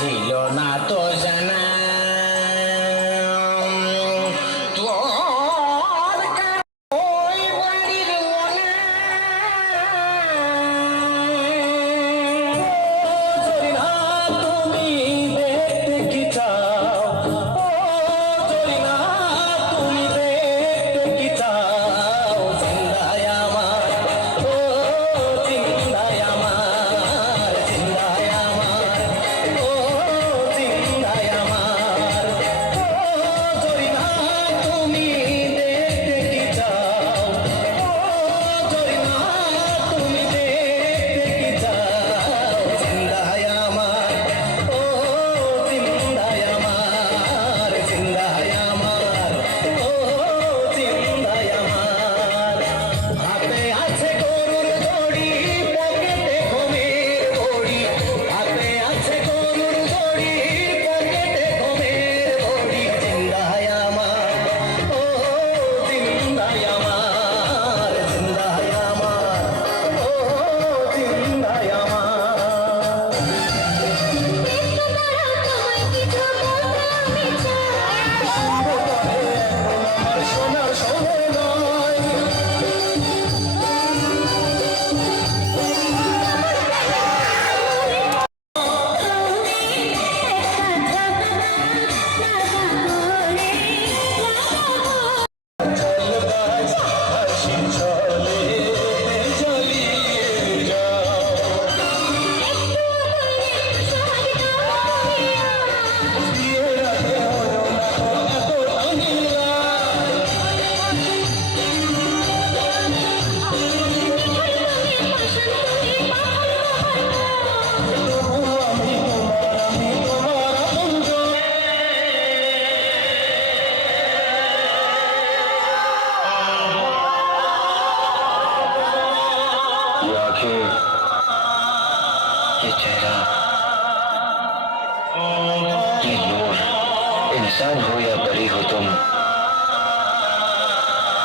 ছিল না তো জানা ये चेहरा, ये नूर, इंसान हो या परी हो तुम,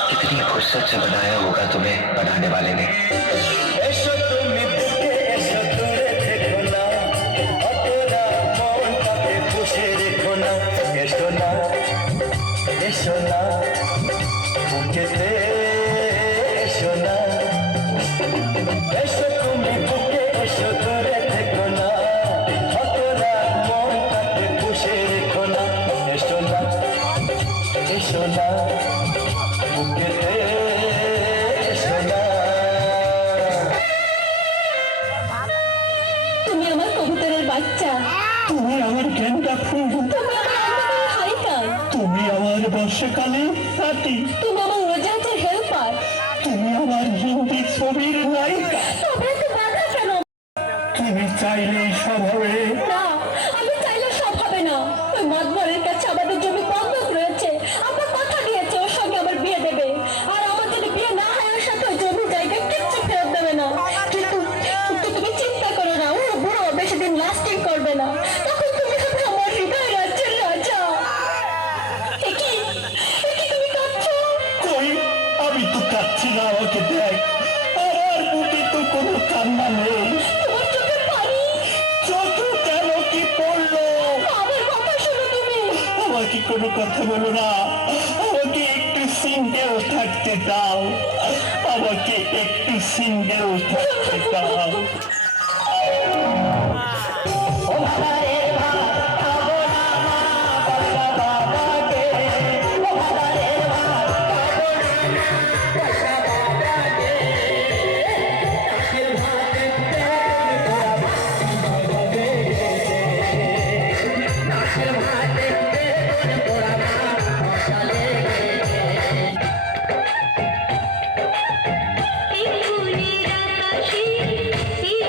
कितनी फुर्सत से बनाया होगा तुम्हें बनाने वाले ने। বর্ষাকালে রাতি তুমি আমার উড়োজাহাজের হেল্পার, তুমি আমার হিন্দি ছবির নায়িকা। তুমি চাইলে সব হবে না, আমি চাইলে সব হবে না। ওই মাতবরের কাছে আমাদের জমি বন্ধক রয়েছে, আমার কথা দিয়েছে ওর সঙ্গে আমার বিয়ে দেবে, আর আমার যদি বিয়ে না হয় ওর সাথে ওই জমি জায়গায় কিচ্ছু ফেরত দেবে না। কিন্তু তুমি চিন্তা করো না, ও বুড়ো বেশি দিন লাস্টিং করবে না, তখন তুমি হবে আমার হৃদয় রাজ্যের রাজা। আমি তো কাঁদছি না, আমাকে দেখ, আমার বুকে তো কোনো কান্না নেই। তোমার চোখে পানি, চোখে কেন কি পড়লো? আমার কথা শোনো তুমি। আমাকে কোনো কথা বলো না, আমাকে একটু সিঙ্গেল থাকতে দাও, আমাকে একটু সিঙ্গেল থাকতে দাও। এই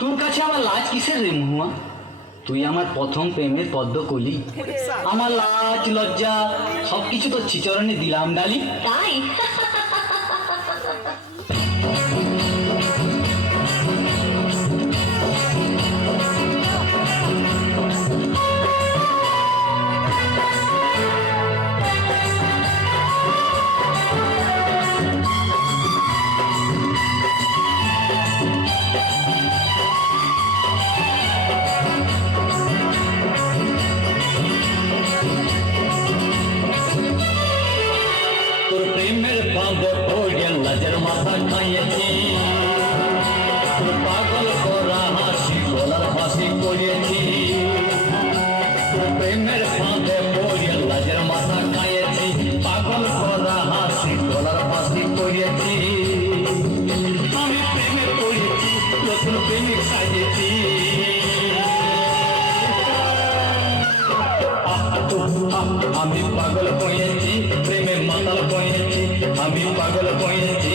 তোর কাছে আমার লাজ কিসের রে মহুয়া? তুই আমার প্রথম প্রেমের পদ্ম কলি। আমার লাজ লজ্জা সবকিছু তোর চিচরণে দিলাম ডালি। তাই তোর প্রেমের ফাঁদ পড়িয়া লাজের মাথা খাইয়েছি, তোর পাগল করা হাসি গলার ফাঁসি করিয়েছি। তোর প্রেমের ফাঁদে পড়িয়া লাজের মাথা খাইয়েছি, পাগল করা হাসি গলার ফাঁসি করিয়েছি। আমি প্রেমে পড়েছি, নতুন প্রেমিক সাজেছি। আমি পাগল হয়েছি, প্রেমে মাতাল হয়েছি, আমি পাগল হয়েছি,